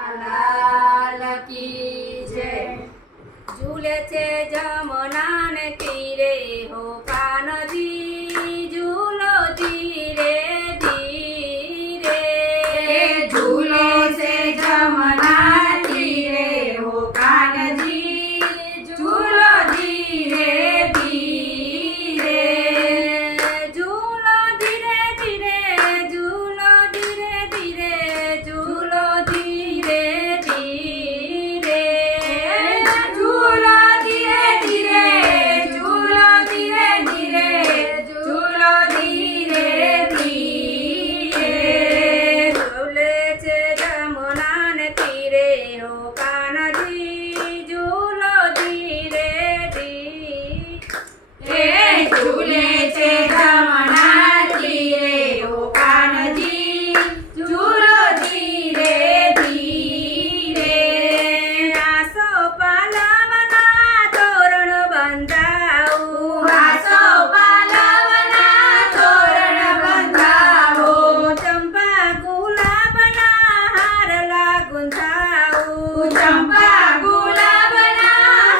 लाल की जय। झूले छे जमुना ने तीरे हो कान्हजी झूलो धीरे धीरे। झूले से जमुना तीरे हो कान्हजी झूलो धीरे धीरे। झूलो धीरे धीरे झूलो धीरे धीरे झूलो धीरे धीरे। झूलो धीरे धीरे झूलो धीरे धीरे झूलो धीरे धीरे। झूले छे जमुना ने तीरे हो कान्हजी झूलो धीरे धीरे। झूले से जमुना तीरे हो कान्हजी झूलो धीरे धीरे। आसो पालवना तोरण बंधाऊ आसो पालवना तोरण बंधाવો। चंपा गुलाबना हार लागुंधाऊ चंपा गुलाबना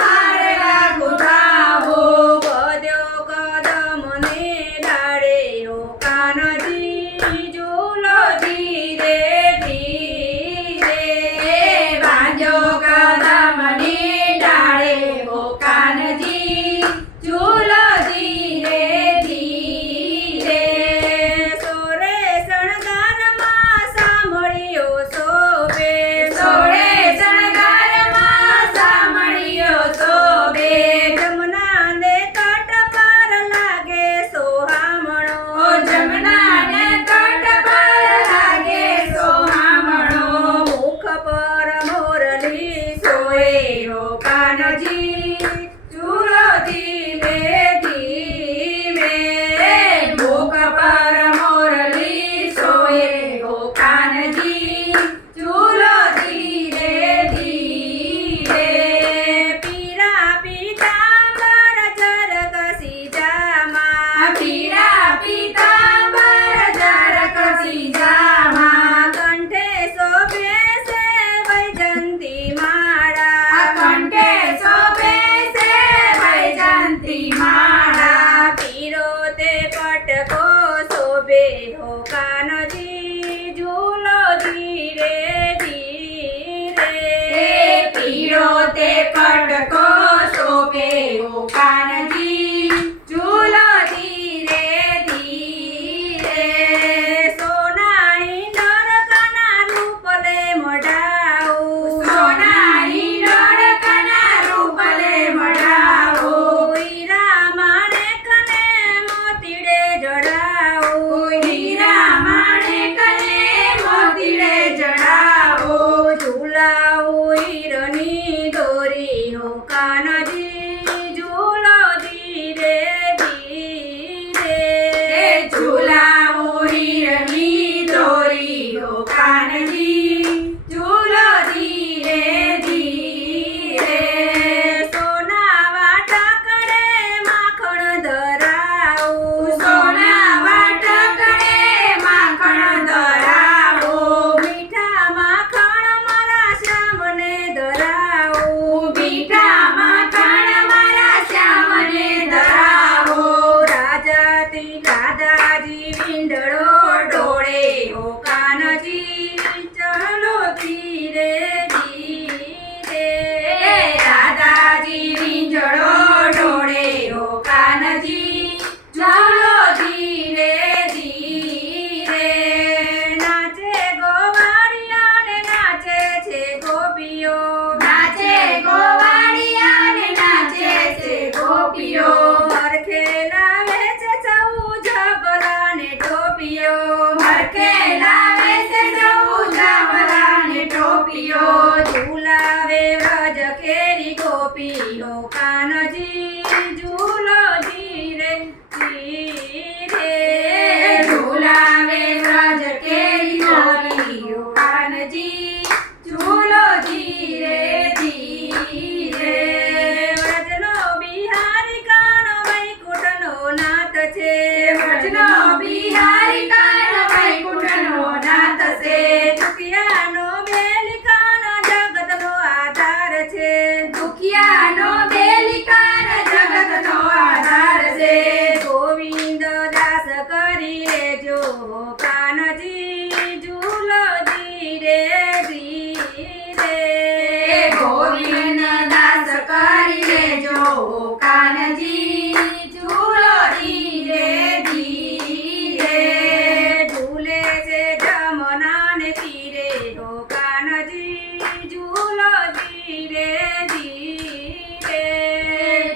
हार लागुंधाવો। बध्यो कदम ने डाळे हो कान्हजी झूलो धीरे धीरे। बांध्यो कदमनी डाळे हो कान्हजी झूलो धीरे धीरे। सोरे शણગારમાં સાંભળ્યો શોભે સોળે શણગારમાં સામળિયો શોભે। જમુના ને તટ પર લાગે સોહામણો ઓ જમનાને તટ પર લાગે સોહામણો। મુખ પર મોરલી સોએ હો કાન્હજી ઝૂલો ધીમે ધીમે। મુખ પર મોરલી સોએ હો કાન્હજી ઝૂલો ધીરે ધીરે। પીરા પીતાંબર જરકસી જામા પીરા પીતાંબર જરકસી જામા। કંઠે શોભે છે વૈજંતી માળા કંઠે શોભે છે વૈજયંતી માળા। પીરો તે પટકો શોભે હો કાન્હજી ઝૂલો ધીરે ધીરે। પીળો તે પટકો શોભે હો કાન્હજી ઝૂલો ધીરે ધીરે। સોનાઈ નરકના રૂપલે મઢાઉ સોનાની ડોળકના રૂપલે મઢાવો। હીરા માણેકને મોતીડે જડાઉ હીરા માણેકને મોતીડે જડાવો। ઝૂલાઉ હીરની દોરી હો કાન્હજી ઝૂલો ને તીરે હો કાનજી ઝૂલો ધીરે ધીરે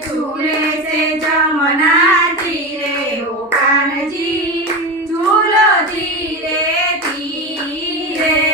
ઝૂલે છે જમના તીરે હો કાનજી ઝૂલો ધીરે ધીરે